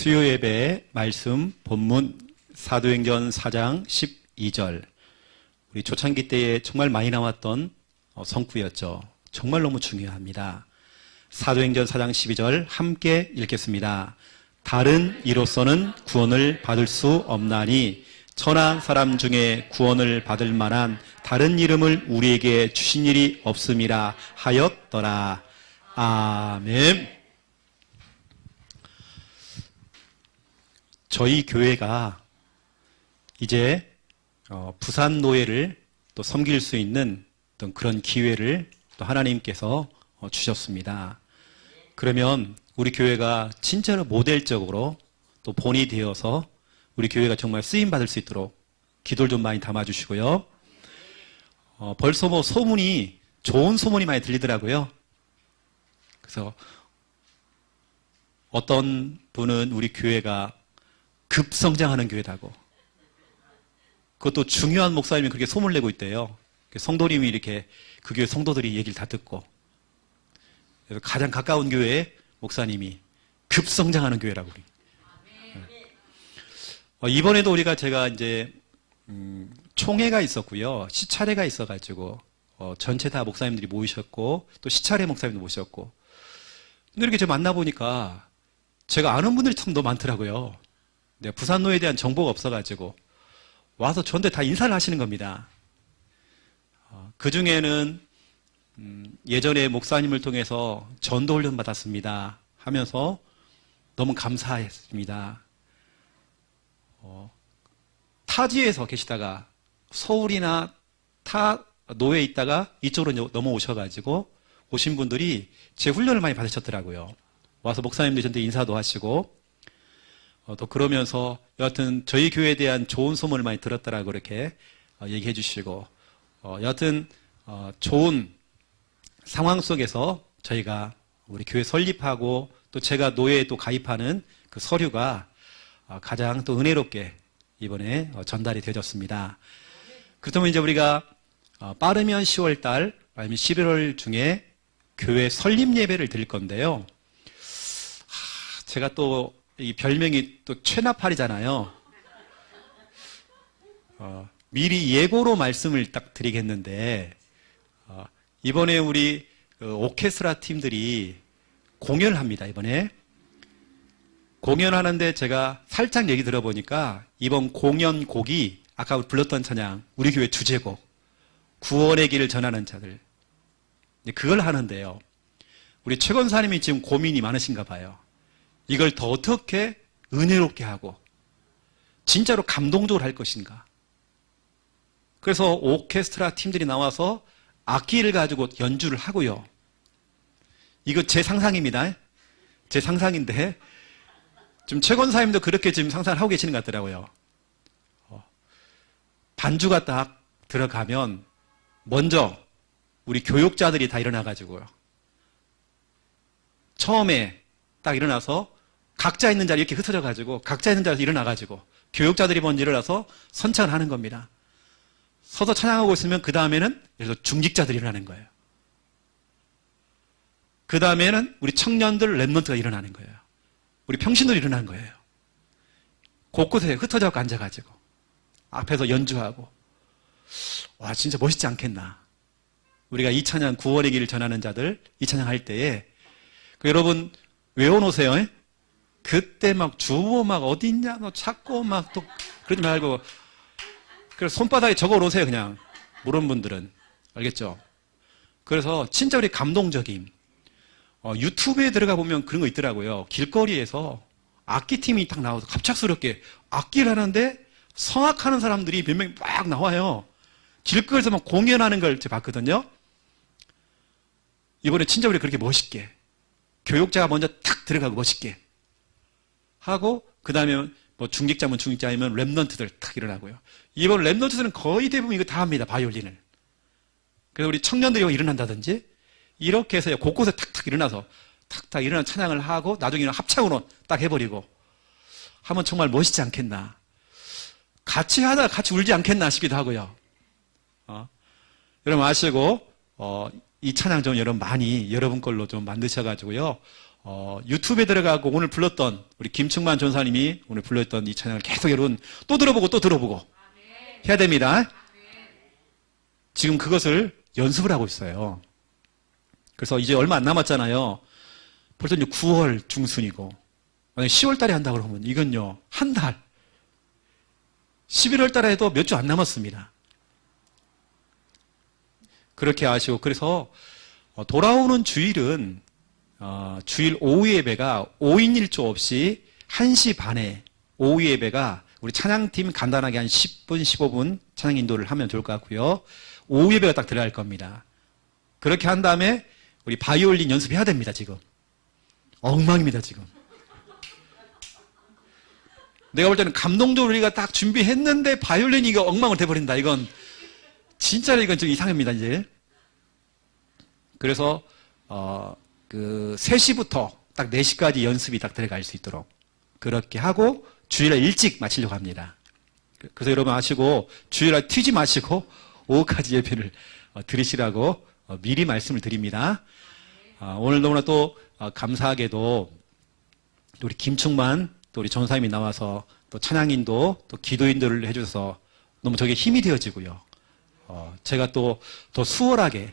수요 예배 말씀 본문 사도행전 4장 12절. 우리 초창기 때에 정말 많이 나왔던 성구였죠. 정말 너무 중요합니다. 사도행전 4장 12절 함께 읽겠습니다. 다른 이로서는 구원을 받을 수 없나니 천하 사람 중에 구원을 받을 만한 다른 이름을 우리에게 주신 일이 없음이라 하였더라. 아멘. 저희 교회가 이제 부산 노예를 또 섬길 수 있는 어떤 그런 기회를 또 하나님께서 주셨습니다. 그러면 우리 교회가 진짜로 모델적으로 또 본이 되어서 우리 교회가 정말 쓰임받을 수 있도록 기도를 좀 많이 담아주시고요. 벌써 뭐 소문이 좋은 소문이 많이 들리더라고요. 그래서 어떤 분은 우리 교회가 급성장하는 교회다고, 그것도 중요한 목사님이 그렇게 소문을 내고 있대요. 성도님이 이렇게 그 교회 성도들이 얘기를 다 듣고, 그래서 가장 가까운 교회에 목사님이 급성장하는 교회라고. 이번에도 우리가 제가 이제 총회가 있었고요, 시차례가 있어가지고 전체 다 목사님들이 모이셨고 또 시차례 목사님도 모셨고, 근데 이렇게 제가 만나보니까 제가 아는 분들이 참 너무 많더라고요. 부산노에 대한 정보가 없어가지고 와서 저한테 다 인사를 하시는 겁니다. 그 중에는 예전에 목사님을 통해서 전도 훈련 받았습니다 하면서 너무 감사했습니다. 타지에서 계시다가 서울이나 타 노에 있다가 이쪽으로 넘어오셔가지고 오신 분들이 제 훈련을 많이 받으셨더라고요. 와서 목사님들 저한테 인사도 하시고, 또 그러면서 여하튼 저희 교회에 대한 좋은 소문을 많이 들었다라고 이렇게 얘기해 주시고, 여하튼 좋은 상황 속에서 저희가 우리 교회 설립하고 또 제가 노예에 또 가입하는 그 서류가 가장 또 은혜롭게 이번에 전달이 되어졌습니다. 그렇다면 이제 우리가 빠르면 10월 달 아니면 11월 중에 교회 설립 예배를 드릴 건데요. 제가 또 이 별명이 또 최나팔이잖아요. 미리 예고로 말씀을 딱 드리겠는데, 이번에 우리 오케스트라 팀들이 공연을 합니다. 이번에 공연하는데 제가 살짝 얘기 들어보니까 이번 공연 곡이 아까 불렀던 찬양, 우리 교회 주제곡 구원의 길을 전하는 자들, 그걸 하는데요. 우리 최 권사님이 지금 고민이 많으신가 봐요. 이걸 더 어떻게 은혜롭게 하고 진짜로 감동적으로 할 것인가. 그래서 오케스트라 팀들이 나와서 악기를 가지고 연주를 하고요. 이거 제 상상입니다. 제 상상인데 지금 최 권사님도 그렇게 지금 상상을 하고 계시는 것 같더라고요. 반주가 딱 들어가면 먼저 우리 교육자들이 다 일어나가지고요. 처음에 딱 일어나서 각자 있는 자리 이렇게 흩어져가지고 각자 있는 자리에서 일어나가지고 교육자들이 먼저 일어나서 선창을 하는 겁니다. 서서 찬양하고 있으면 그 다음에는 그래서 중직자들이 일어나는 거예요. 그 다음에는 우리 청년들 랩런트가 일어나는 거예요. 우리 평신들이 일어나는 거예요. 곳곳에 흩어져 앉아가지고 앞에서 연주하고. 와, 진짜 멋있지 않겠나. 우리가 이 찬양 구원의 길을 전하는 자들 이 찬양 할 때에 여러분 외워놓으세요. 그때 막 주보 막 어디 있냐 너 찾고 막 또 그러지 말고 그래서 손바닥에 적어놓으세요. 그냥 모르는 분들은. 알겠죠? 그래서 진짜 우리 감동적인 유튜브에 들어가 보면 그런 거 있더라고요. 길거리에서 악기팀이 딱 나와서 갑작스럽게 악기를 하는데 성악하는 사람들이 몇 명이 막 나와요. 길거리에서 막 공연하는 걸 제가 봤거든요. 이번에 진짜 우리 그렇게 멋있게 교육자가 먼저 탁 들어가고 멋있게 하고, 그 다음에 뭐 중직자면 중직자이면 랩런트들 탁 일어나고요. 이번 랩런트들은 거의 대부분 이거 다 합니다. 바이올린을. 그래서 우리 청년들이 일어난다든지 이렇게 해서 곳곳에 탁탁 일어나서 탁탁 일어난 찬양을 하고 나중에는 합창으로 딱 해버리고 하면 정말 멋있지 않겠나. 같이 하다가 같이 울지 않겠나 싶기도 하고요. 여러분 아시고 이 찬양 좀 여러분 많이 여러분 걸로 좀 만드셔가지고요. 유튜브에 들어가고 오늘 불렀던 우리 김충만 전사님이 오늘 불렀던 이 찬양을 계속 여러분 또 들어보고 또 들어보고 해야 됩니다. 지금 그것을 연습을 하고 있어요. 그래서 이제 얼마 안 남았잖아요. 벌써 이제 9월 중순이고 만약에 10월 달에 한다고 그러면 이건요 한 달 11월 달에 해도 몇 주 안 남았습니다. 그렇게 아시고 그래서 돌아오는 주일은 주일 오후 예배가 5인 1조 없이 1시 반에 오후 예배가 우리 찬양팀 간단하게 한 10분 15분 찬양 인도를 하면 좋을 것 같고요. 오후 예배가 딱 들어갈 겁니다. 그렇게 한 다음에 우리 바이올린 연습해야 됩니다. 지금 엉망입니다. 지금 내가 볼 때는 감동적으로 우리가 딱 준비했는데 바이올린이 이거 엉망을 돼버린다. 이건 진짜로 이건 좀 이상합니다. 이제 그래서 그 3시부터 딱 4시까지 연습이 딱 들어갈 수 있도록 그렇게 하고 주일날 일찍 마치려고 합니다. 그래서 여러분 아시고 주일날 튀지 마시고 오후까지 예배를 드리시라고 미리 말씀을 드립니다. 오늘 너무나 또 감사하게도 또 우리 김충만 또 우리 전사님이 나와서 또 찬양인도 또 기도인도를 해주셔서 너무 저게 힘이 되어지고요. 제가 또 더 수월하게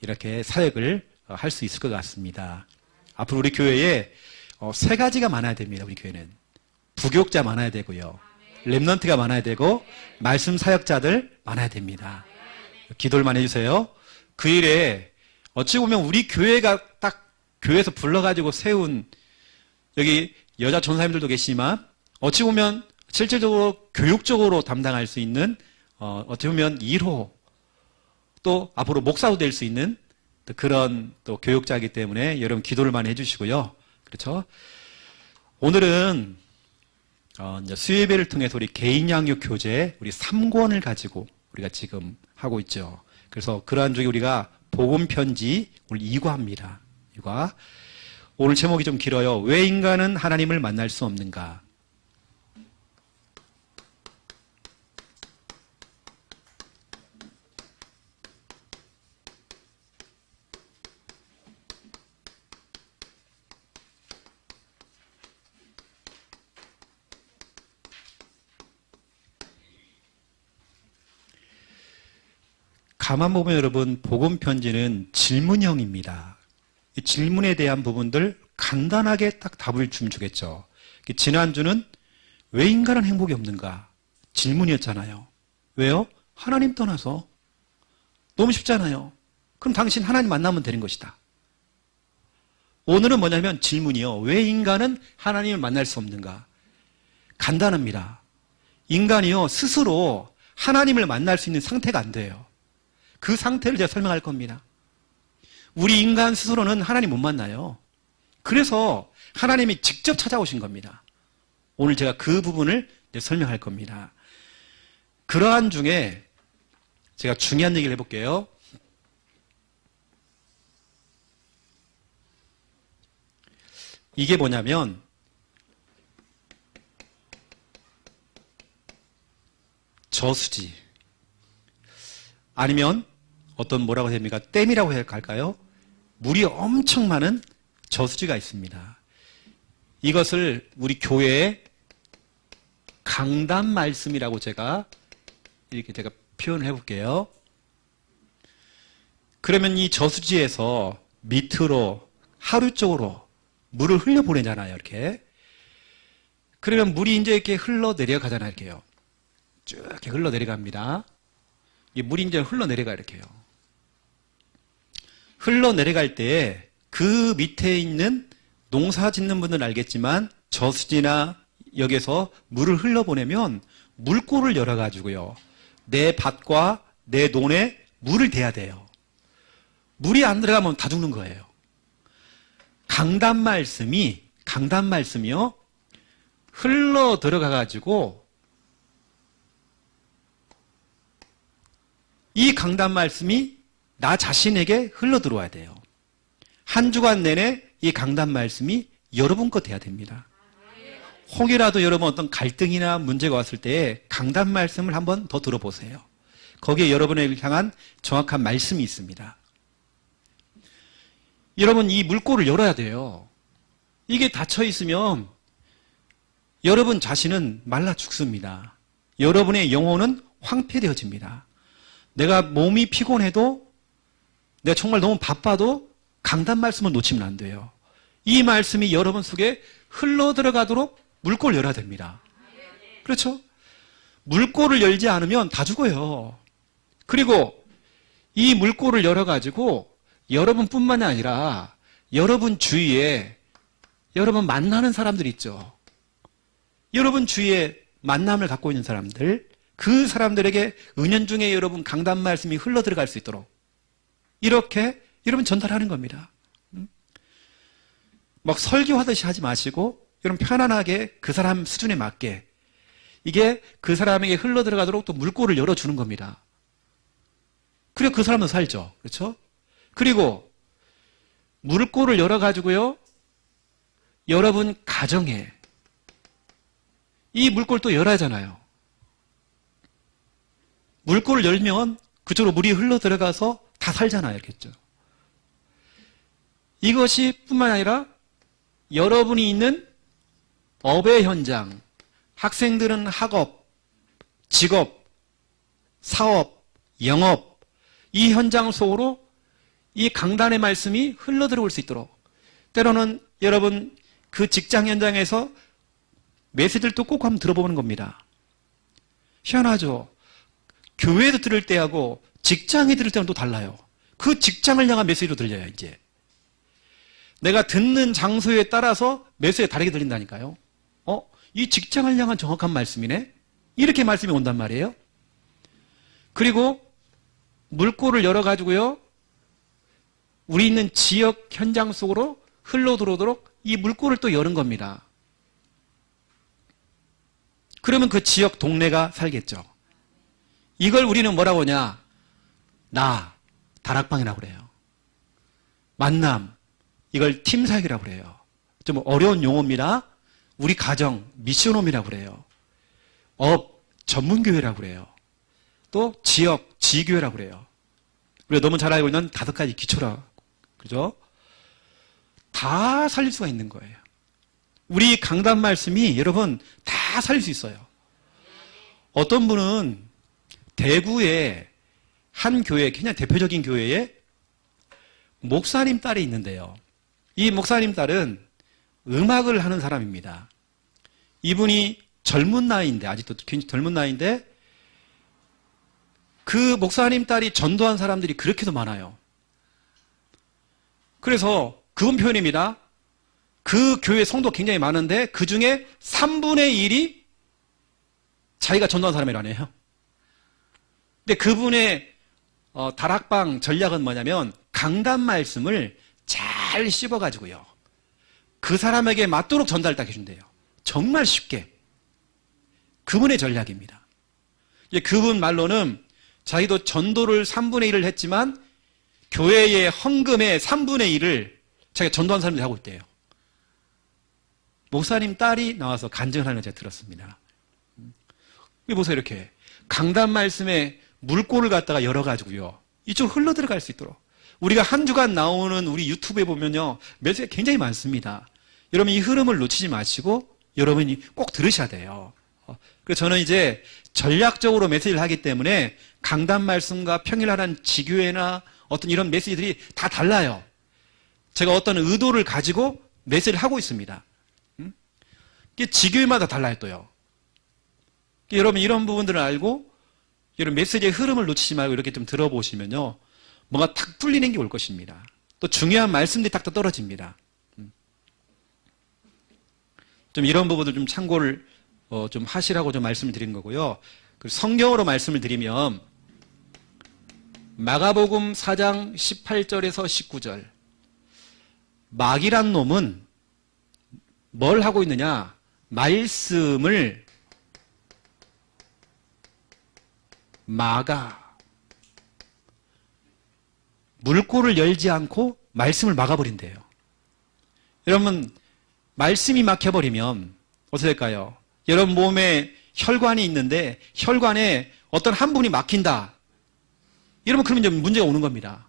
이렇게 사역을 할 수 있을 것 같습니다. 앞으로 우리 교회에 3가지가 많아야 됩니다. 우리 교회는 부교육자 많아야 되고요. 렘넌트가 많아야 되고 말씀 사역자들 많아야 됩니다. 기도를 많이 해주세요. 그 일에 어찌 보면 우리 교회가 딱 교회에서 불러가지고 세운 여기 여자 전사님들도 계시지만 어찌 보면 실질적으로 교육적으로 담당할 수 있는 어찌 보면 1호 또 앞으로 목사도 될 수 있는 그런 또 교육자이기 때문에 여러분 기도를 많이 해주시고요. 그렇죠? 오늘은 이제 수예배를 통해서 우리 개인 양육 교재 우리 3권을 가지고 우리가 지금 하고 있죠. 그래서 그러한 중에 우리가 복음 편지 오늘 2과입니다. 2과. 오늘 제목이 좀 길어요. 왜 인간은 하나님을 만날 수 없는가? 가만 보면 여러분 복음 편지는 질문형입니다. 이 질문에 대한 부분들 간단하게 딱 답을 좀 주겠죠. 지난주는 왜 인간은 행복이 없는가? 질문이었잖아요. 왜요? 하나님 떠나서. 너무 쉽잖아요. 그럼 당신 하나님 만나면 되는 것이다. 오늘은 뭐냐면 질문이요. 왜 인간은 하나님을 만날 수 없는가? 간단합니다. 인간이요 스스로 하나님을 만날 수 있는 상태가 안 돼요. 그 상태를 제가 설명할 겁니다. 우리 인간 스스로는 하나님 못 만나요. 그래서 하나님이 직접 찾아오신 겁니다. 오늘 제가 그 부분을 설명할 겁니다. 그러한 중에 제가 중요한 얘기를 해볼게요. 이게 뭐냐면 저수지 아니면 어떤 뭐라고 해야 됩니까? 댐이라고 해야 할까요? 물이 엄청 많은 저수지가 있습니다. 이것을 우리 교회의 강단 말씀이라고 제가 이렇게 제가 표현을 해볼게요. 그러면 이 저수지에서 밑으로 하루 쪽으로 물을 흘려보내잖아요. 이렇게. 그러면 물이 이제 이렇게 흘러내려가잖아요. 이렇게요. 쭉 이렇게 흘러내려갑니다. 이 물이 이제 흘러내려가 이렇게요. 흘러내려갈 때 그 밑에 있는 농사 짓는 분들은 알겠지만 저수지나 여기서 물을 흘러보내면 물골을 열어가지고요. 내 밭과 내 논에 물을 대야 돼요. 물이 안 들어가면 다 죽는 거예요. 강단 말씀이요. 흘러 들어가가지고 이 강단 말씀이 나 자신에게 흘러 들어와야 돼요. 한 주간 내내 이 강단 말씀이 여러분 것 돼야 됩니다. 혹이라도 여러분 어떤 갈등이나 문제가 왔을 때 강단 말씀을 한번 더 들어보세요. 거기에 여러분을 향한 정확한 말씀이 있습니다. 여러분 이 물꼬를 열어야 돼요. 이게 닫혀 있으면 여러분 자신은 말라 죽습니다. 여러분의 영혼은 황폐되어집니다. 내가 몸이 피곤해도, 내가 정말 너무 바빠도 강단 말씀을 놓치면 안 돼요. 이 말씀이 여러분 속에 흘러 들어가도록 물꼬를 열어야 됩니다. 그렇죠? 물꼬를 열지 않으면 다 죽어요. 그리고 이 물꼬를 열어가지고 여러분뿐만이 아니라 여러분 주위에 여러분 만나는 사람들 있죠. 여러분 주위에 만남을 갖고 있는 사람들, 그 사람들에게 은연중에 여러분 강단 말씀이 흘러 들어갈 수 있도록 이렇게 여러분 전달하는 겁니다. 막 설교하듯이 하지 마시고 여러분 편안하게 그 사람 수준에 맞게 이게 그 사람에게 흘러 들어가도록 또 물꼬를 열어주는 겁니다. 그리고 그 사람은 살죠. 그렇죠? 그리고 물꼬를 열어가지고요, 여러분 가정에 이 물꼬를 또 열어야 하잖아요. 물꼬를 열면 그쪽으로 물이 흘러 들어가서 다 살잖아요. 알겠죠? 이것이 뿐만 아니라 여러분이 있는 업의 현장, 학생들은 학업, 직업, 사업, 영업, 이 현장 속으로 이 강단의 말씀이 흘러 들어올 수 있도록, 때로는 여러분 그 직장 현장에서 메시지를 또 꼭 한번 들어보는 겁니다. 희한하죠? 교회에서 들을 때하고 직장에 들을 때는 또 달라요. 그 직장을 향한 메시지로 들려요, 이제. 내가 듣는 장소에 따라서 메시지가 다르게 들린다니까요. 이 직장을 향한 정확한 말씀이네? 이렇게 말씀이 온단 말이에요. 그리고 물꼬를 열어가지고요, 우리 있는 지역 현장 속으로 흘러 들어오도록 이 물꼬를 또 여는 겁니다. 그러면 그 지역 동네가 살겠죠. 이걸 우리는 뭐라고 하냐? 다락방이라고 그래요. 만남, 이걸 팀사역이라고 그래요. 좀 어려운 용어입니다. 우리 가정, 미션홈이라고 그래요. 업, 전문교회라고 그래요. 또 지역, 지교회라고 그래요. 우리가 너무 잘 알고 있는 5가지 기초라. 그죠? 다 살릴 수가 있는 거예요. 우리 강단 말씀이 여러분 다 살릴 수 있어요. 어떤 분은 대구에 한 교회, 그냥 대표적인 교회에 목사님 딸이 있는데요. 이 목사님 딸은 음악을 하는 사람입니다. 이분이 젊은 나이인데, 아직도 굉장히 젊은 나이인데, 그 목사님 딸이 전도한 사람들이 그렇게도 많아요. 그래서 그분 표현입니다. 그 교회 성도 굉장히 많은데 그 중에 3분의 1이 자기가 전도한 사람이라네요. 근데 그분의 다락방 전략은 뭐냐면 강단 말씀을 잘 씹어가지고요, 그 사람에게 맞도록 전달을 딱 해준대요. 정말 쉽게. 그분의 전략입니다. 이제 그분 말로는 자기도 전도를 3분의 1을 했지만 교회의 헌금의 3분의 1을 자기가 전도한 사람들이 하고 있대요. 목사님 딸이 나와서 간증을 하는 걸 제가 들었습니다. 이 보세요, 이렇게 강단 말씀에 물꼬를 갖다가 열어가지고요, 이쪽으로 흘러 들어갈 수 있도록. 우리가 한 주간 나오는 우리 유튜브에 보면요, 메시지가 굉장히 많습니다. 여러분 이 흐름을 놓치지 마시고 여러분이 꼭 들으셔야 돼요. 그래서 저는 이제 전략적으로 메시지를 하기 때문에 강단 말씀과 평일하는 지교회나 어떤 이런 메시지들이 다 달라요. 제가 어떤 의도를 가지고 메시지를 하고 있습니다. 이게 지교회마다 달라요, 또요. 여러분 이런 부분들을 알고 여러분 메시지의 흐름을 놓치지 말고 이렇게 좀 들어보시면요, 뭔가 탁 뚫리는 게 올 것입니다. 또 중요한 말씀들이 딱 떨어집니다. 좀 이런 부분들 좀 참고를 좀 하시라고 좀 말씀을 드린 거고요. 성경으로 말씀을 드리면 마가복음 4장 18절에서 19절. 마귀란 놈은 뭘 하고 있느냐? 말씀을 막아. 물꼬를 열지 않고 말씀을 막아버린대요. 여러분, 말씀이 막혀버리면 어떻게 될까요? 여러분 몸에 혈관이 있는데 혈관에 어떤 한 분이 막힌다. 여러분 그러면 이제 문제가 오는 겁니다.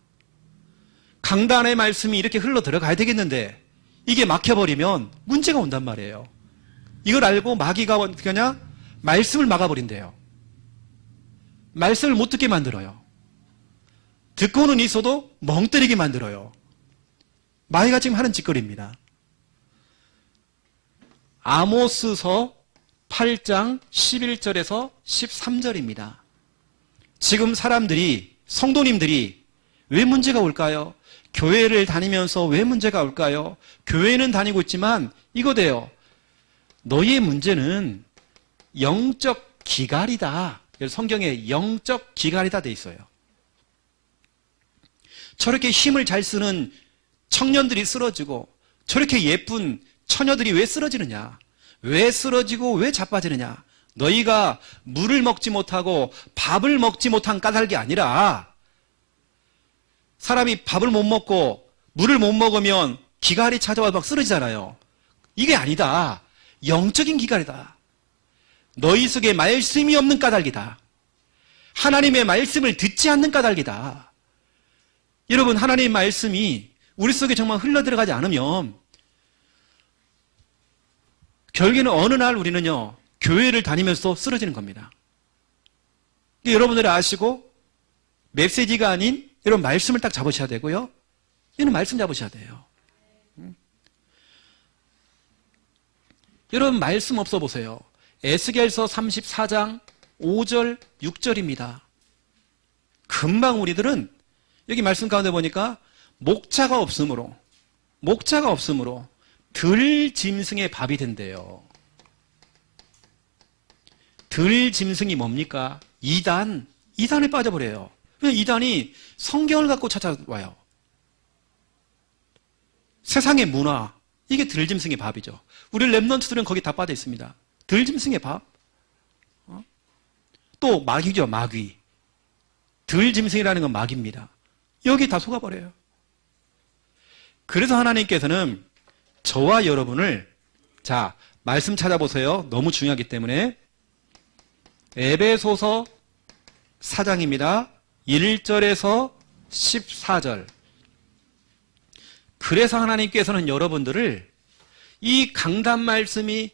강단의 말씀이 이렇게 흘러 들어가야 되겠는데 이게 막혀버리면 문제가 온단 말이에요. 이걸 알고 마귀가 어떻게 하냐? 말씀을 막아버린대요. 말씀을 못 듣게 만들어요. 듣고는 있어도 멍 때리게 만들어요. 마귀가 지금 하는 짓거리입니다. 아모스서 8장 11절에서 13절입니다. 지금 사람들이, 성도님들이 왜 문제가 올까요? 교회를 다니면서 왜 문제가 올까요? 교회는 다니고 있지만 이거돼요. 너희의 문제는 영적 기갈이다. 성경에 영적 기갈이다 돼 있어요. 저렇게 힘을 잘 쓰는 청년들이 쓰러지고 저렇게 예쁜 처녀들이 왜 쓰러지느냐? 왜 쓰러지고 왜 자빠지느냐? 너희가 물을 먹지 못하고 밥을 먹지 못한 까닭이 아니라 사람이 밥을 못 먹고 물을 못 먹으면 기갈이 찾아와 막 쓰러지잖아요. 이게 아니다. 영적인 기갈이다. 너희 속에 말씀이 없는 까닭이다. 하나님의 말씀을 듣지 않는 까닭이다. 여러분, 하나님의 말씀이 우리 속에 정말 흘러들어가지 않으면 결국에는 어느 날 우리는요, 교회를 다니면서 쓰러지는 겁니다. 여러분들이 아시고 메시지가 아닌 이런 말씀을 딱 잡으셔야 되고요. 이런 말씀 잡으셔야 돼요. 여러분, 말씀 없어 보세요. 에스겔서 34장 5절 6절입니다. 금방 우리들은 여기 말씀 가운데 보니까 목자가 없으므로 들 짐승의 밥이 된대요. 들 짐승이 뭡니까? 이단에 빠져버려요. 이단이 성경을 갖고 찾아와요. 세상의 문화, 이게 들 짐승의 밥이죠. 우리 랩런트들은 거기 다 빠져 있습니다. 들 짐승의 밥. 또 마귀죠, 마귀. 들 짐승이라는 건 마귀입니다. 여기 다 속아버려요. 그래서 하나님께서는 저와 여러분을, 자, 말씀 찾아보세요. 너무 중요하기 때문에. 에베소서 4장입니다. 1절에서 14절. 그래서 하나님께서는 여러분들을 이 강단 말씀이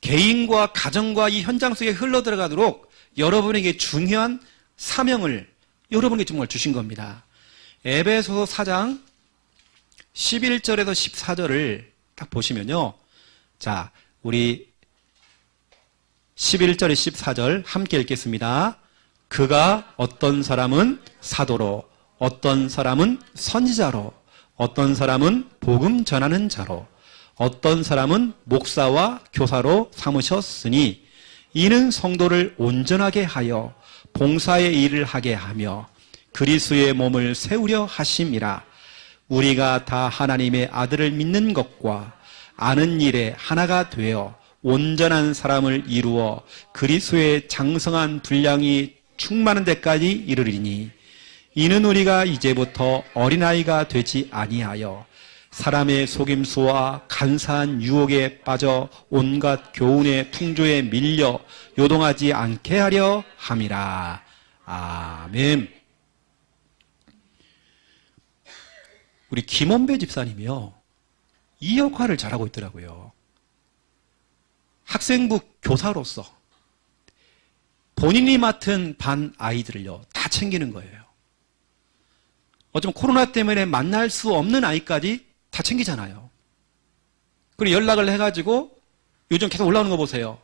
개인과 가정과 이 현장 속에 흘러들어가도록 여러분에게 중요한 사명을 여러분에게 정말 주신 겁니다. 에베소서 4장 11절에서 14절을 딱 보시면요. 자, 우리 11절, 14절 함께 읽겠습니다. 그가 어떤 사람은 사도로, 어떤 사람은 선지자로, 어떤 사람은 복음 전하는 자로, 어떤 사람은 목사와 교사로 삼으셨으니 이는 성도를 온전하게 하여 봉사의 일을 하게 하며 그리스도의 몸을 세우려 하심이라. 우리가 다 하나님의 아들을 믿는 것과 아는 일에 하나가 되어 온전한 사람을 이루어 그리스도의 장성한 분량이 충만한 데까지 이르리니 이는 우리가 이제부터 어린아이가 되지 아니하여 사람의 속임수와 간사한 유혹에 빠져 온갖 교훈의 풍조에 밀려 요동하지 않게 하려 함이라. 아멘. 우리 김원배 집사님이요, 이 역할을 잘하고 있더라고요. 학생부 교사로서 본인이 맡은 반 아이들을요 다 챙기는 거예요. 어쩌면 코로나 때문에 만날 수 없는 아이까지 다 챙기잖아요. 그리고 연락을 해가지고 요즘 계속 올라오는 거 보세요.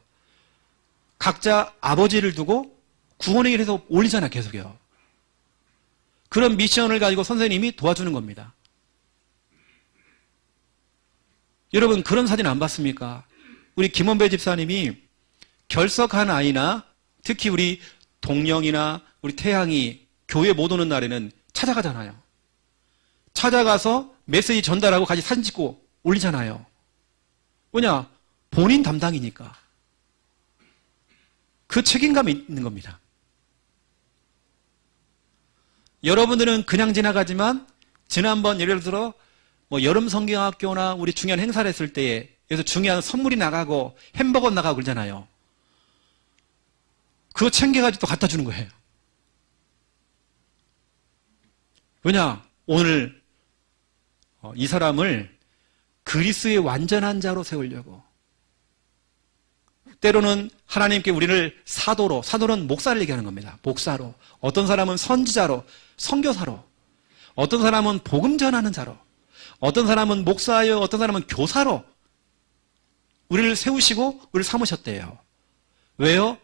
각자 아버지를 두고 구원행위를 해서 올리잖아요, 계속요. 그런 미션을 가지고 선생님이 도와주는 겁니다. 여러분, 그런 사진 안 봤습니까? 우리 김원배 집사님이 결석한 아이나 특히 우리 동영이나 우리 태양이 교회 못 오는 날에는 찾아가잖아요. 찾아가서 메시지 전달하고 같이 사진 찍고 올리잖아요. 뭐냐? 본인 담당이니까. 그 책임감이 있는 겁니다. 여러분들은 그냥 지나가지만 지난번 예를 들어 뭐 여름 성경학교나 우리 중요한 행사를 했을 때에 그래서 중요한 선물이 나가고 햄버거 나가고 그러잖아요. 그거 챙겨가지고 또 갖다 주는 거예요. 왜냐? 오늘 이 사람을 그리스도의 완전한 자로 세우려고. 때로는 하나님께 우리를 사도로, 사도는 목사를 얘기하는 겁니다. 목사로. 어떤 사람은 선지자로, 선교사로. 어떤 사람은 복음 전하는 자로. 어떤 사람은 목사요, 어떤 사람은 교사로 우리를 세우시고 우리를 삼으셨대요. 왜요?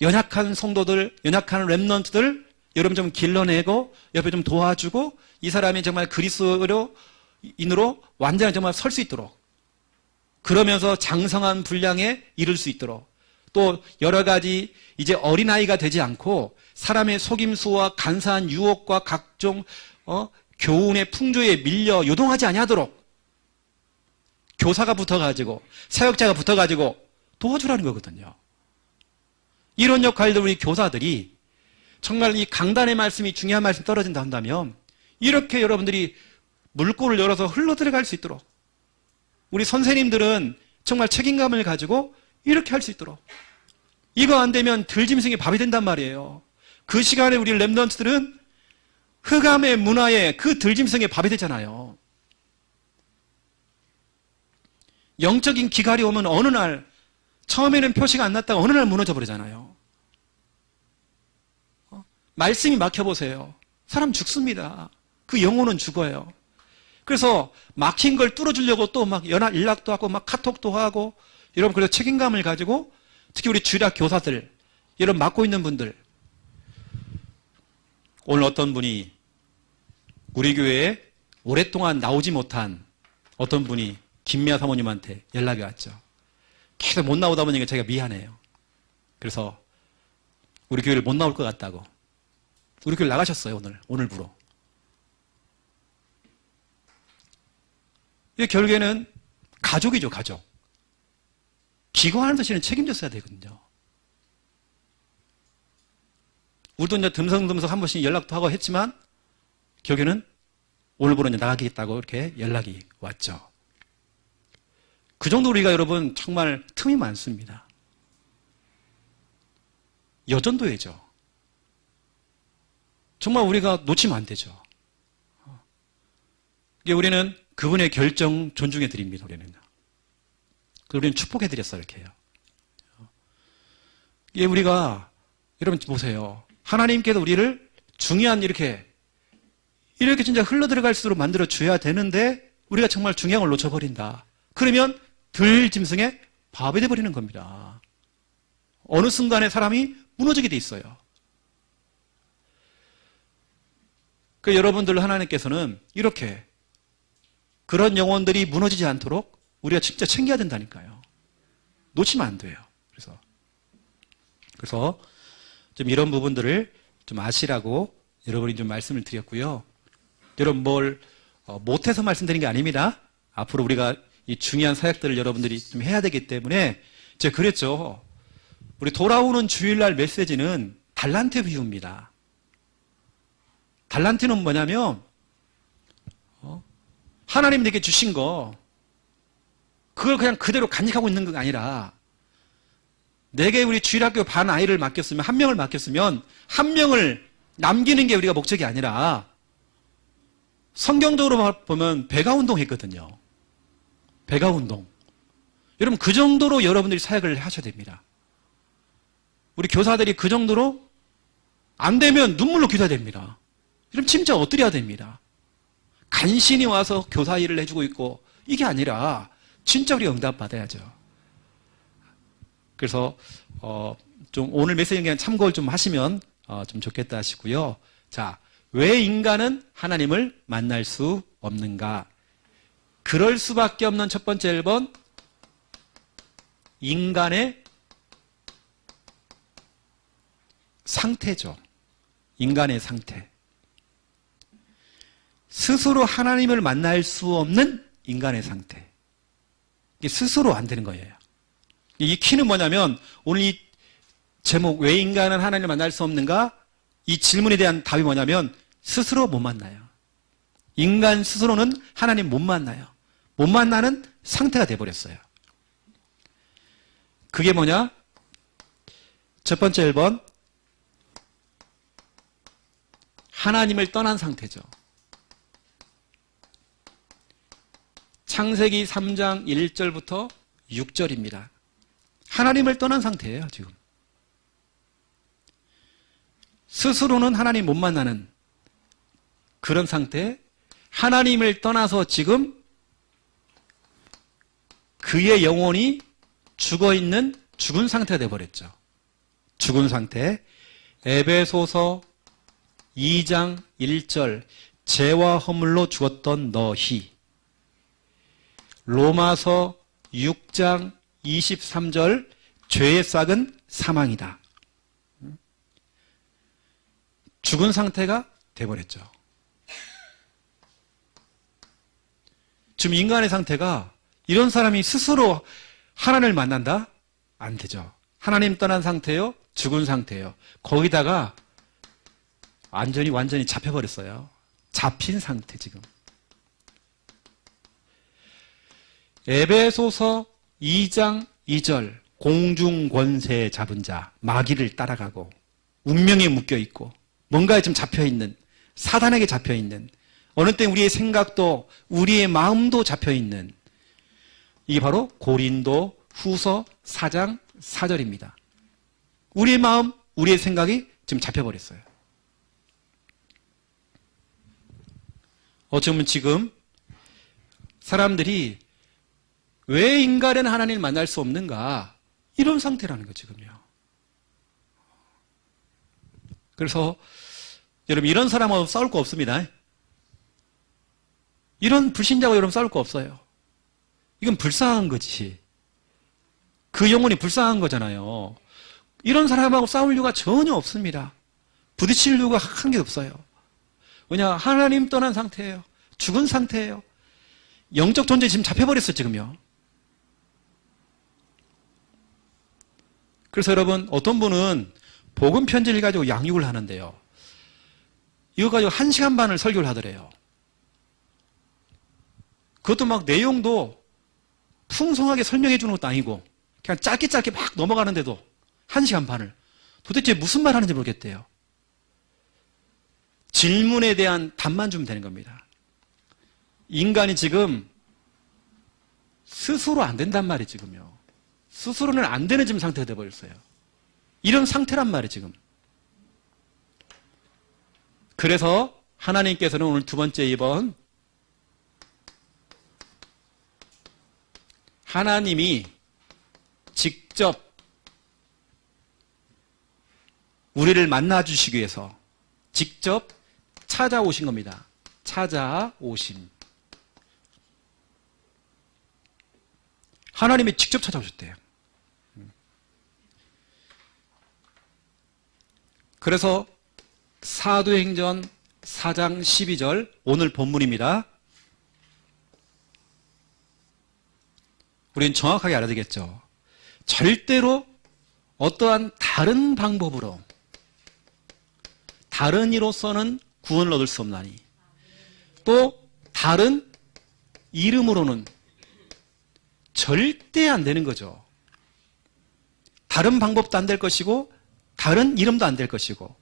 연약한 성도들, 연약한 렘넌트들 여러분 좀 길러내고 옆에 좀 도와주고 이 사람이 정말 그리스도인으로 완전히 정말 설 수 있도록, 그러면서 장성한 분량에 이를 수 있도록, 또 여러 가지 이제 어린아이가 되지 않고 사람의 속임수와 간사한 유혹과 각종 교훈의 풍조에 밀려 요동하지 아니하도록 교사가 붙어가지고 사역자가 붙어가지고 도와주라는 거거든요. 이런 역할들 우리 교사들이 정말 이 강단의 말씀이 중요한 말씀 떨어진다 한다면 이렇게 여러분들이 물꼬를 열어서 흘러들어갈 수 있도록, 우리 선생님들은 정말 책임감을 가지고 이렇게 할 수 있도록, 이거 안 되면 들짐승의 밥이 된단 말이에요. 그 시간에 우리 렘넌트들은 흑암의 문화에 그 들짐승의 밥이 되잖아요. 영적인 기갈이 오면 어느 날, 처음에는 표시가 안 났다가 어느 날 무너져 버리잖아요. 말씀이 막혀보세요. 사람 죽습니다. 그 영혼은 죽어요. 그래서 막힌 걸 뚫어주려고 또 막 연락도 하고 막 카톡도 하고, 여러분 그래서 책임감을 가지고 특히 우리 주일학 교사들, 여러분 맡고 있는 분들, 오늘 어떤 분이 우리 교회에 오랫동안 나오지 못한 어떤 분이 김미아 사모님한테 연락이 왔죠. 계속 못 나오다 보니까 제가 미안해요. 그래서 우리 교회를 못 나올 것 같다고. 우리 교회 나가셨어요, 오늘부로. 이게 결국에는 가족이죠, 가족. 기거하는 듯이는 책임졌어야 되거든요. 우리도 이제 듬성듬성 한 번씩 연락도 하고 했지만, 결국에는 오늘부로 이제 나가겠다고 이렇게 연락이 왔죠. 그 정도 우리가 여러분 정말 틈이 많습니다. 여전도회죠. 정말 우리가 놓치면 안 되죠. 이게 우리는 그분의 결정 존중해 드립니다. 우리는 축복해 드렸어요. 이렇게요. 이게 우리가 여러분 보세요. 하나님께서 우리를 중요한 이렇게 진짜 흘러들어갈수록 만들어 줘야 되는데 우리가 정말 중요한 걸 놓쳐버린다. 그러면 들짐승의 밥이 돼버리는 겁니다. 어느 순간에 사람이 무너지게 돼 있어요. 그 여러분들 하나님께서는 이렇게 그런 영혼들이 무너지지 않도록 우리가 진짜 챙겨야 된다니까요. 놓치면 안 돼요. 그래서 좀 이런 부분들을 좀 아시라고 여러분이 좀 말씀을 드렸고요. 여러분 뭘 못해서 말씀드린 게 아닙니다. 앞으로 우리가 이 중요한 사역들을 여러분들이 좀 해야 되기 때문에 제가 그랬죠. 우리 돌아오는 주일날 메시지는 달란트 비유입니다. 달란트는 뭐냐면 하나님 내게 주신 거 그걸 그냥 그대로 간직하고 있는 게 아니라, 내게 우리 주일학교 반 아이를 맡겼으면, 한 명을 맡겼으면 한 명을 남기는 게 우리가 목적이 아니라, 성경적으로 보면 배가 운동했거든요. 배가 운동. 여러분 그 정도로 여러분들이 사역을 하셔야 됩니다. 우리 교사들이 그 정도로 안 되면 눈물로 기도해야 됩니다. 여러분 진짜 엎드려야 됩니다. 간신히 와서 교사 일을 해주고 있고 이게 아니라 진짜 우리가 응답받아야죠. 그래서 좀 오늘 메시지에 그냥 참고를 좀 하시면 좀 좋겠다 하시고요. 자, 왜 인간은 하나님을 만날 수 없는가? 그럴 수밖에 없는 첫 번째 1번, 인간의 상태죠. 인간의 상태. 스스로 하나님을 만날 수 없는 인간의 상태. 이게 스스로 안 되는 거예요. 이 키는 뭐냐면, 오늘 이 제목, 왜 인간은 하나님을 만날 수 없는가? 이 질문에 대한 답이 뭐냐면, 스스로 못 만나요. 인간 스스로는 하나님 못 만나요. 못 만나는 상태가 돼버렸어요. 그게 뭐냐? 첫 번째 1번, 하나님을 떠난 상태죠. 창세기 3장 1절부터 6절입니다. 하나님을 떠난 상태예요, 지금. 스스로는 하나님 못 만나는 그런 상태, 하나님을 떠나서 지금 그의 영혼이 죽어있는 죽은 상태가 되어버렸죠. 죽은 상태. 에베소서 2장 1절 죄와 허물로 죽었던 너희. 로마서 6장 23절 죄의 싹은 사망이다. 죽은 상태가 되어버렸죠. 지금 인간의 상태가 이런 사람이 스스로 하나님을 만난다? 안 되죠. 하나님 떠난 상태요, 죽은 상태요. 거기다가 완전히 잡혀버렸어요. 잡힌 상태 지금. 에베소서 2장 2절 공중권세 잡은 자, 마귀를 따라가고 운명에 묶여있고 뭔가에 좀 잡혀있는, 사단에게 잡혀있는, 어느 때 우리의 생각도 우리의 마음도 잡혀있는, 이게 바로 고린도 후서 4장 4절입니다. 우리의 마음, 우리의 생각이 지금 잡혀버렸어요. 어쩌면 지금 사람들이 왜 인간은 하나님을 만날 수 없는가, 이런 상태라는 거 지금요. 그래서 여러분, 이런 사람하고 싸울 거 없습니다. 이런 불신자하고 여러분 싸울 거 없어요. 이건 불쌍한 거지. 그 영혼이 불쌍한 거잖아요. 이런 사람하고 싸울 이유가 전혀 없습니다. 부딪힐 이유가 한 개 없어요. 왜냐, 하나님 떠난 상태예요. 죽은 상태예요. 영적 존재 지금 잡혀버렸어요, 지금요. 그래서 여러분, 어떤 분은 복음 편지를 가지고 양육을 하는데요. 이거 가지고 1시간 반을 설교를 하더래요. 그것도 막 내용도 풍성하게 설명해 주는 것도 아니고 그냥 짧게 막 넘어가는데도 1시간 반을. 도대체 무슨 말 하는지 모르겠대요. 질문에 대한 답만 주면 되는 겁니다. 인간이 지금 스스로 안 된단 말이에요, 지금요. 스스로는 안 되는 지금 상태가 되어버렸어요. 이런 상태란 말이에요, 지금. 그래서 하나님께서는 오늘 두 번째 2번, 하나님이 직접 우리를 만나주시기 위해서 직접 찾아오신 겁니다. 찾아오심. 하나님이 직접 찾아오셨대요. 그래서 사도행전 4장 12절, 오늘 본문입니다. 우리는 정확하게 알아야 되겠죠. 절대로 어떠한 다른 방법으로, 다른 이로서는 구원을 얻을 수 없나니, 또 다른 이름으로는 절대 안 되는 거죠. 다른 방법도 안 될 것이고 다른 이름도 안 될 것이고,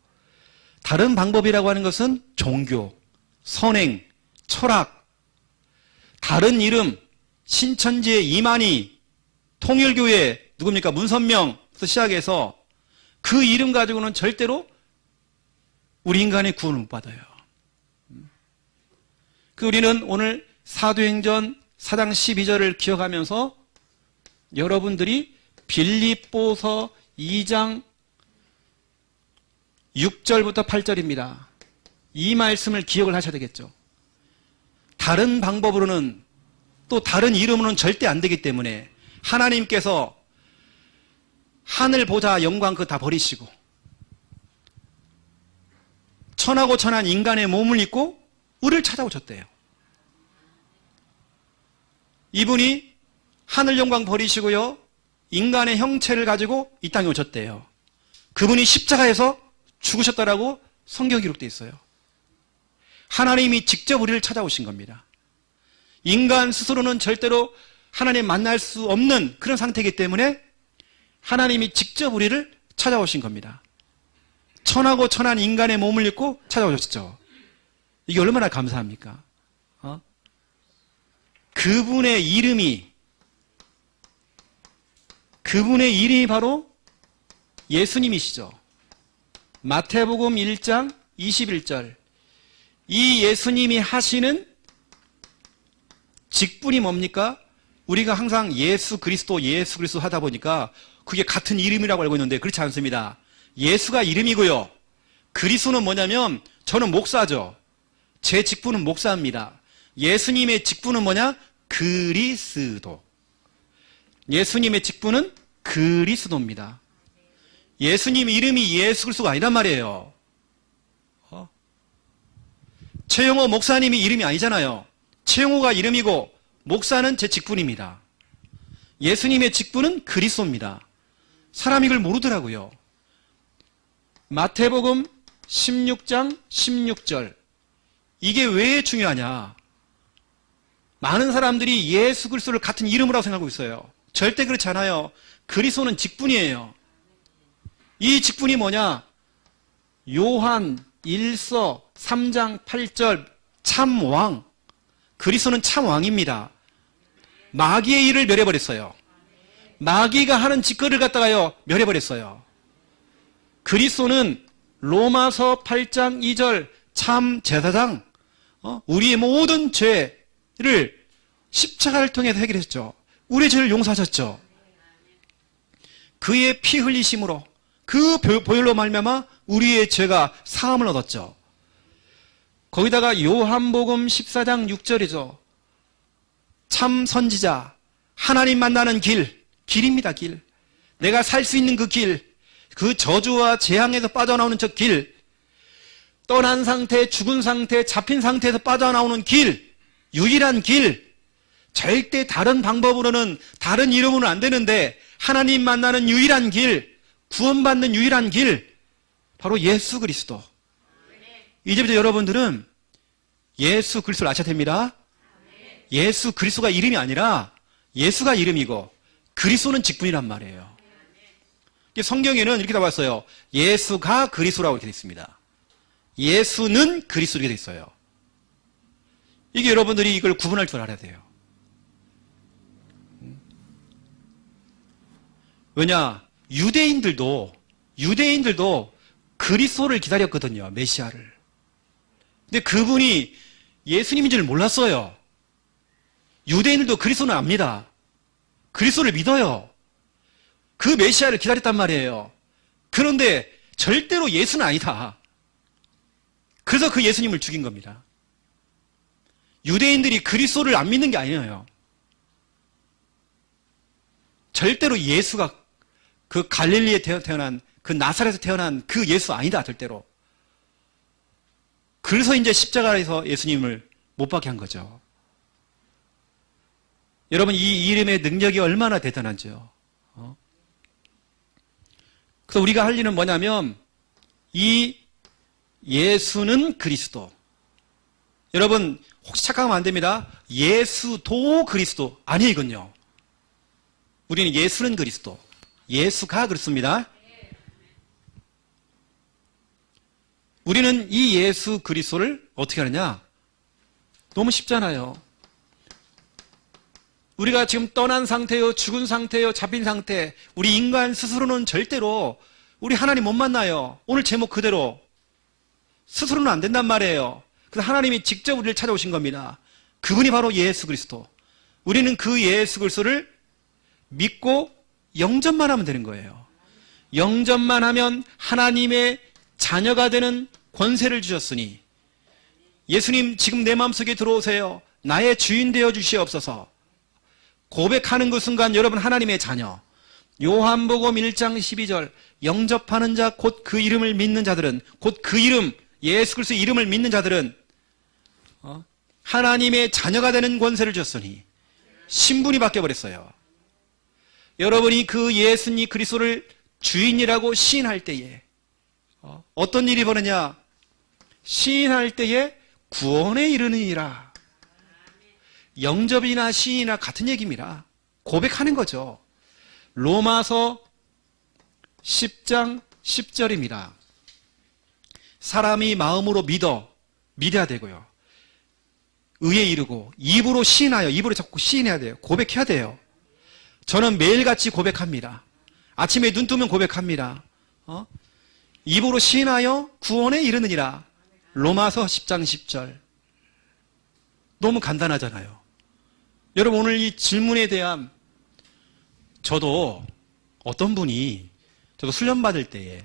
다른 방법이라고 하는 것은 종교, 선행, 철학, 다른 이름, 신천지의 이만희, 통일교회, 누굽니까? 문선명부터 시작해서 그 이름 가지고는 절대로 우리 인간의 구원을 못 받아요. 우리는 오늘 사도행전 4장 12절을 기억하면서 여러분들이 빌립보서 2장 6절부터 8절입니다. 이 말씀을 기억을 하셔야 되겠죠. 다른 방법으로는, 또 다른 이름으로는 절대 안 되기 때문에 하나님께서 하늘 보좌 영광 그거 다 버리시고 천하고 천한 인간의 몸을 입고 우리를 찾아오셨대요. 이분이 하늘 영광 버리시고요, 인간의 형체를 가지고 이 땅에 오셨대요. 그분이 십자가에서 죽으셨다라고 성경에 기록되어 있어요. 하나님이 직접 우리를 찾아오신 겁니다. 인간 스스로는 절대로 하나님 만날 수 없는 그런 상태이기 때문에 하나님이 직접 우리를 찾아오신 겁니다. 천하고 천한 인간의 몸을 입고 찾아오셨죠. 이게 얼마나 감사합니까? 그분의 이름이 바로 예수님이시죠. 마태복음 1장 21절. 이 예수님이 하시는 직분이 뭡니까? 우리가 항상 예수 그리스도 하다 보니까 그게 같은 이름이라고 알고 있는데 그렇지 않습니다. 예수가 이름이고요. 그리스도는 뭐냐면 저는 목사죠. 제 직분은 목사입니다. 예수님의 직분은 뭐냐? 그리스도. 예수님의 직분은 그리스도입니다. 예수님 이름이 예수 그리스도가 아니란 말이에요. 최영호 목사님이 이름이 아니잖아요. 최영호가 이름이고 목사는 제 직분입니다. 예수님의 직분은 그리스도입니다. 사람이 이걸 모르더라고요. 마태복음 16장 16절. 이게 왜 중요하냐? 많은 사람들이 예수 그리스도를 같은 이름으로 생각하고 있어요. 절대 그렇지 않아요. 그리스도는 직분이에요. 이 직분이 뭐냐? 요한 1서 3장 8절 참왕. 그리스도는 참왕입니다. 마귀의 일을 멸해버렸어요. 마귀가 하는 짓거리를 갖다가요 멸해버렸어요. 그리스도는 로마서 8장 2절 참 제사장, 우리의 모든 죄를 십자가를 통해서 해결했죠. 우리의 죄를 용서하셨죠. 그의 피 흘리심으로 그 보혈로 말미암아 우리의 죄가 사함을 얻었죠. 거기다가 요한복음 14장 6절이죠. 참 선지자, 하나님 만나는 길입니다. 길. 내가 살 수 있는 그 길, 그 저주와 재앙에서 빠져나오는 저 길, 떠난 상태, 죽은 상태, 잡힌 상태에서 빠져나오는 길, 유일한 길. 절대 다른 방법으로는, 다른 이름으로는 안 되는데 하나님 만나는 유일한 길, 구원받는 유일한 길, 바로 예수 그리스도. 이제부터 여러분들은 예수 그리스도를 아셔야 됩니다. 예수 그리스도가 이름이 아니라 예수가 이름이고 그리스도는 직분이란 말이에요. 성경에는 이렇게 나왔어요. 예수가 그리스도라고 이렇게 되어 있습니다. 예수는 그리스도 이렇게 되어 있어요. 이게 여러분들이 이걸 구분할 줄 알아야 돼요. 왜냐? 유대인들도 그리스도를 기다렸거든요. 메시아를. 근데 그분이 예수님인 줄 몰랐어요. 유대인들도 그리스도는 압니다. 그리스도를 믿어요. 그 메시아를 기다렸단 말이에요. 그런데 절대로 예수는 아니다. 그래서 그 예수님을 죽인 겁니다. 유대인들이 그리스도를 안 믿는 게 아니에요. 절대로 예수가 그 갈릴리에 태어난, 그 나사렛에서 태어난 그 예수 아니다, 절대로. 그래서 이제 십자가에서 예수님을 못 박게 한 거죠. 여러분, 이 이름의 능력이 얼마나 대단한지요. 그래서 우리가 할 일은 뭐냐면, 이 예수는 그리스도. 여러분, 혹시 착각하면 안 됩니다. 예수도 그리스도. 아니에요, 이건요. 우리는 예수는 그리스도. 예수가 그렇습니다. 우리는 이 예수 그리스도를 어떻게 하느냐? 너무 쉽잖아요. 우리가 지금 떠난 상태요, 죽은 상태요, 잡힌 상태, 우리 인간 스스로는 절대로 우리 하나님 못 만나요. 오늘 제목 그대로. 스스로는 안 된단 말이에요. 그래서 하나님이 직접 우리를 찾아오신 겁니다. 그분이 바로 예수 그리스도. 우리는 그 예수 그리스도를 믿고 영접만 하면 되는 거예요. 영접만 하면 하나님의 자녀가 되는 권세를 주셨으니, 예수님 지금 내 마음속에 들어오세요. 나의 주인 되어 주시옵소서. 고백하는 그 순간 여러분 하나님의 자녀. 요한복음 1장 12절 영접하는 자 곧 그 이름을 믿는 자들은, 곧 그 이름 예수 그리스도의 이름을 믿는 자들은 하나님의 자녀가 되는 권세를 줬으니 신분이 바뀌어버렸어요. 여러분이 그 예수님 그리스도를 주인이라고 시인할 때에 어떤 일이 벌어냐? 시인할 때에 구원에 이르느니라. 영접이나 시인이나 같은 얘기입니다. 고백하는 거죠. 로마서 10장 10절입니다. 사람이 마음으로 믿어야 되고요. 의에 이르고 입으로 시인하여, 입으로 자꾸 시인해야 돼요. 고백해야 돼요. 저는 매일같이 고백합니다. 아침에 눈 뜨면 고백합니다. 입으로 시인하여 구원에 이르느니라. 로마서 10장 10절. 너무 간단하잖아요. 여러분, 오늘 이 질문에 대한, 저도 어떤 분이 저도 훈련 받을 때에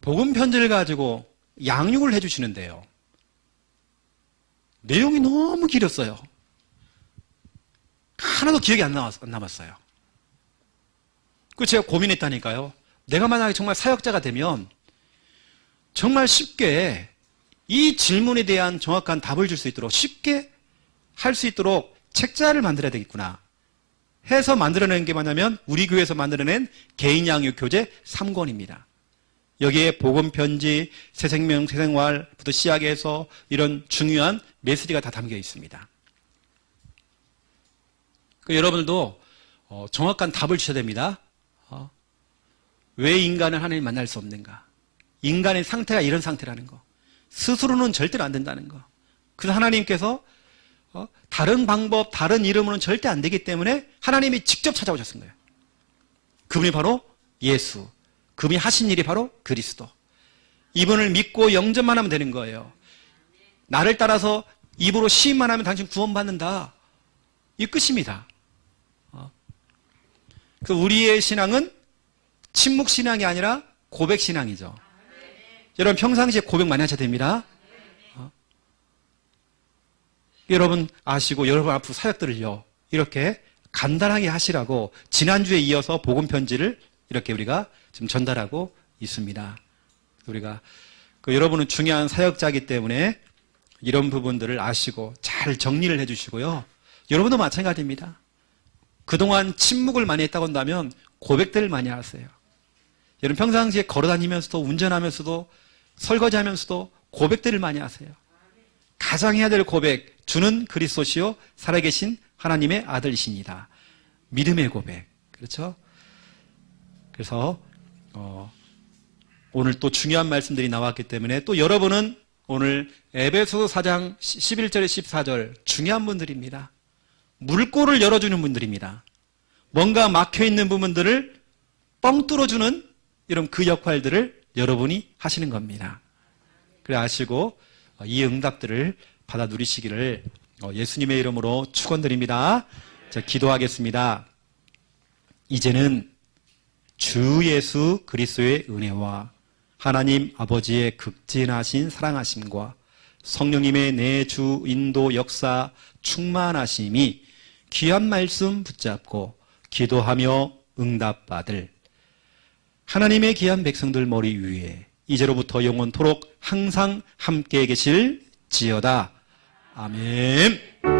복음 편지를 가지고 양육을 해주시는데요. 내용이 너무 길었어요. 하나도 기억이 안 남았어요. 그 제가 고민했다니까요. 내가 만약에 정말 사역자가 되면 정말 쉽게 이 질문에 대한 정확한 답을 줄 수 있도록, 쉽게 할 수 있도록 책자를 만들어야 되겠구나 해서 만들어낸 게 뭐냐면 우리 교회에서 만들어낸 개인 양육 교재 3권입니다. 여기에 복음 편지, 새 생명, 새 생활부터 시작해서 이런 중요한 메시지가 다 담겨 있습니다. 여러분들도 정확한 답을 주셔야 됩니다. 왜 인간은 하나님 만날 수 없는가? 인간의 상태가 이런 상태라는 거. 스스로는 절대로 안 된다는 거. 그래서 하나님께서 다른 방법, 다른 이름으로는 절대 안 되기 때문에 하나님이 직접 찾아오셨은 거예요. 그분이 바로 예수. 그분이 하신 일이 바로 그리스도. 이분을 믿고 영접만 하면 되는 거예요. 나를 따라서 입으로 시인만 하면 당신 구원받는다. 이 끝입니다. 그래서 우리의 신앙은 침묵 신앙이 아니라 고백 신앙이죠. 여러분 평상시에 고백 많이 하셔야 됩니다. 여러분 아시고 여러분 앞으로 사역들을요 이렇게 간단하게 하시라고 지난주에 이어서 복음 편지를 이렇게 우리가 지금 전달하고 있습니다. 우리가 여러분은 중요한 사역자이기 때문에 이런 부분들을 아시고 잘 정리를 해주시고요. 여러분도 마찬가지입니다. 그동안 침묵을 많이 했다고 한다면 고백들을 많이 하세요. 여러분 평상시에 걸어다니면서도 운전하면서도 설거지하면서도 고백들을 많이 하세요. 가장 해야 될 고백, 주는 그리스도시요 살아계신 하나님의 아들이십니다. 믿음의 고백. 그렇죠? 그래서 오늘 또 중요한 말씀들이 나왔기 때문에 또 여러분은 오늘 에베소서 4장 11절에 14절 중요한 분들입니다. 물꼬를 열어주는 분들입니다. 뭔가 막혀있는 부분들을 뻥 뚫어주는 이런 그 역할들을 여러분이 하시는 겁니다. 그래 아시고 이 응답들을 받아 누리시기를 예수님의 이름으로 축원드립니다. 자, 기도하겠습니다. 이제는 주 예수 그리스도의 은혜와 하나님 아버지의 극진하신 사랑하심과 성령님의 내주 인도 역사 충만하심이 귀한 말씀 붙잡고 기도하며 응답받을 하나님의 귀한 백성들 머리 위에 이제로부터 영원토록 항상 함께 계실지어다. 아멘.